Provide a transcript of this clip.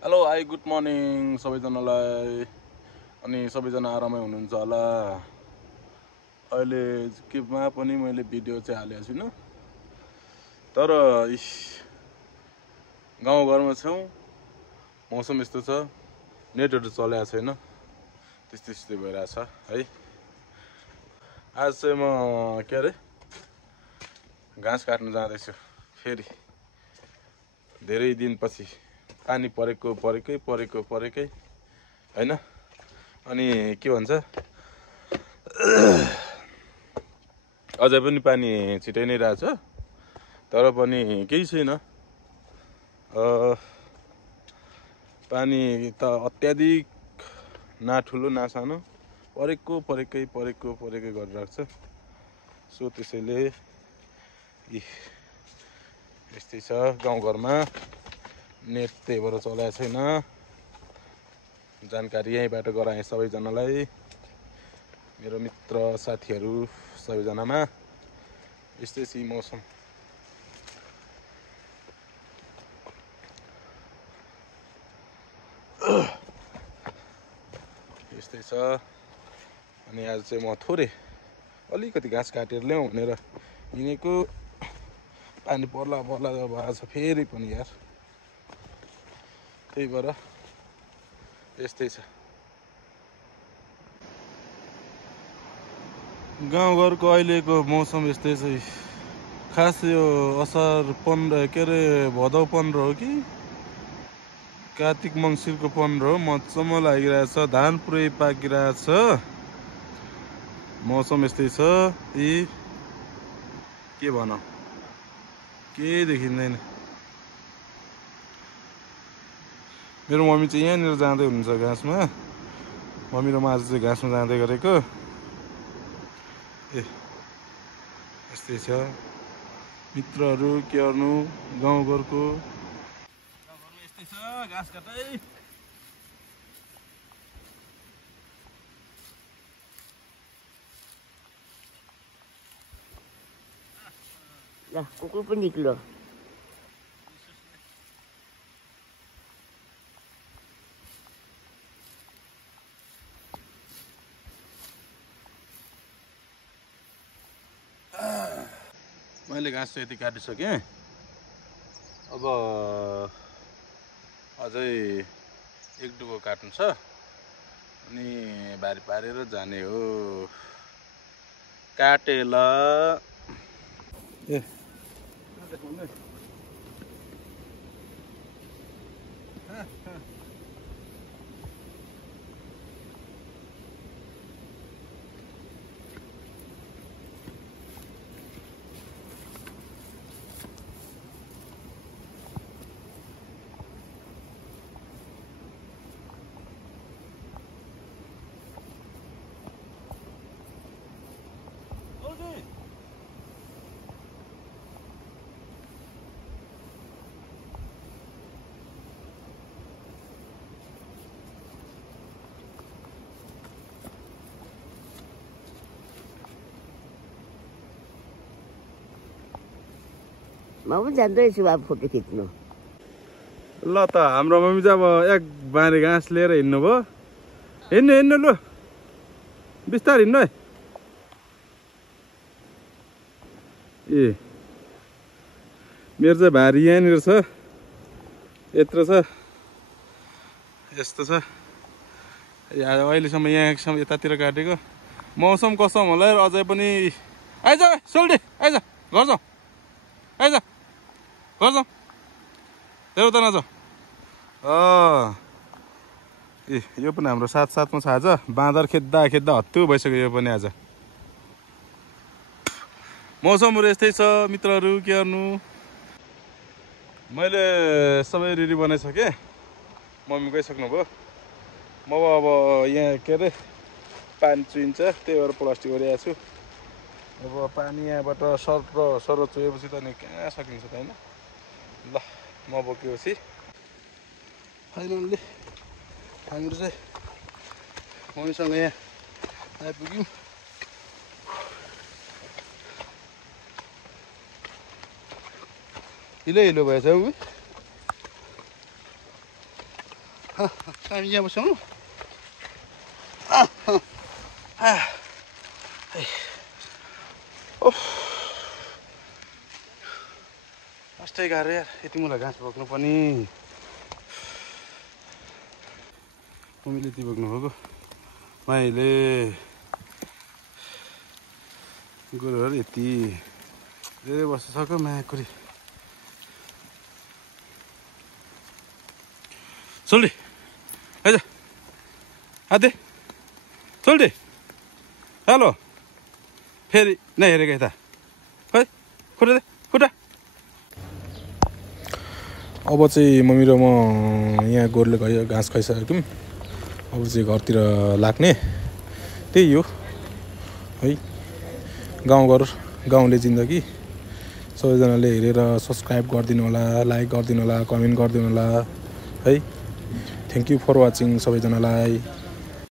Hello hi good morning सबैजनालाई। अनि सबैजना आरामै हुनुहुन्छ होला। अहिले केमा पनि मैले भिडियो चाहिँ हालेको छुइनँ, तर गाउँघरमा छौँ, मौसम यस्तो छ, नेटहरू चलेको छैन, त्यस्तै भइरहेछ है। आज चाहिँ म के अरे घाँस काट्न जाँदैछु फेरि, धेरै दिनपछि। पानी परेकै हैन। अनि के भन्छ, अझै पनि पानी छिटै नै रहेछ, तर पनि केही छैन। पानी त अत्याधिक ना ठुलो ना सानो, परेकै गरिरहेको छ। सो त्यसैले यस्तै छ गाउँघरमा, नेट त्यही भएर चलाएको छैन। जानकारी यहीँबाट गराएँ सबैजनालाई, मेरो मित्र साथीहरू सबैजनामा। यस्तै छ मौसम। यस्तै छ। अनि आज चाहिँ म थोरै अलिकति घाँस काटेर ल्याउँ भनेर हिँडेको, पानी पर्ला जब आज फेरि पनि यार, त्यही भएर यस्तै छ। गाउँघरको अहिलेको मौसम यस्तै छ। खास यो असार 15 के अरे भदौ 15 हो कि कार्तिक मङ्सिरको 15 हो, मचम्म लागिरहेछ। धान पुरै पाकिरहेछ, मौसम यस्तै छ। के भन, केही देखिँदैन। मेरो मम्मी चाहिँ यहाँनिर जाँदै हुनुहुन्छ घाँसमा। मम्मी र म आज चाहिँ घाँसमा जाँदै गरेको। यस्तै छ मित्रहरू, के गर्नु, गाउँघरको यस्तै छ। घाँस काटै Lah, kuku pun niklо. मैले घाँस चाहिँ यति काटिसकेँ। अब अझै एक डुबो काट्नु छ, अनि बारी पारेर जाने हो। काटेल म पनि जाँदैछु अब फोटो खिच्नु। ल त हाम्रो मम्मी चाहिँ अब एक बारी घाँस लिएर हिँड्नु भयो। हिँड्नु लु, बिस्तारै हिँड्नु है। मेरो चाहिँ भारी यहाँनिर छ, यत्रो छ, यस्तो छ। अहिलेसम्म यहाँसम्म यतातिर काटेको। मौसम कसम होला यार, अझै पनि आइज सोल्टे, आइज घर जाउँ, आइज घर जाउँ, हेर त नजाउँ। यो पनि हाम्रो साथमा छ। आज बाँदर खेद्दा हत्तु भइसक्यो यो पनि। आज मौसमहरू यस्तै छ मित्रहरू, के गर्नु। मैले सबै रेडी बनाइसकेँ, मम्मी गइसक्नुभयो। म अब यहाँ के अरे पानी चुहिन्छ, त्यही भएर प्लास्टिक गरिरहेको छु। अब पानी यहाँबाट सर चुहेपछि त नि कहाँ सकिन्छ त, होइन। ल म बोकेपछि फाइनल्ली हामीहरू चाहिँ मम्मीसँग यहाँ आइपुग्यौँ। हिलो भएछ हामी यहाँ बसौँ कस्तै गाह्रो यार यति मलाई घाँस बोक्नु पनि मम्मीले यति बोक्नु भएको माइले गोरुहरू यति धेरै वर्ष सक्यो मायाकुरी सोल्डी आइज आते सोल्डी हेलो फेरि नहेरेको यता है खुट्टा दे खुट्टा अब चाहिँ मम्मी र म यहाँ गोरुले गयो घाँस खाइसक्यौँ अब चाहिँ घरतिर लाग्ने त्यही हो है गाउँघर गाउँले जिन्दगी सबैजनाले हेरेर सब्सक्राइब गरिदिनु होला लाइक गरिदिनु होला कमेन्ट गरिदिनु होला है थ्याङ्क यू फर वाचिङ सबैजनालाई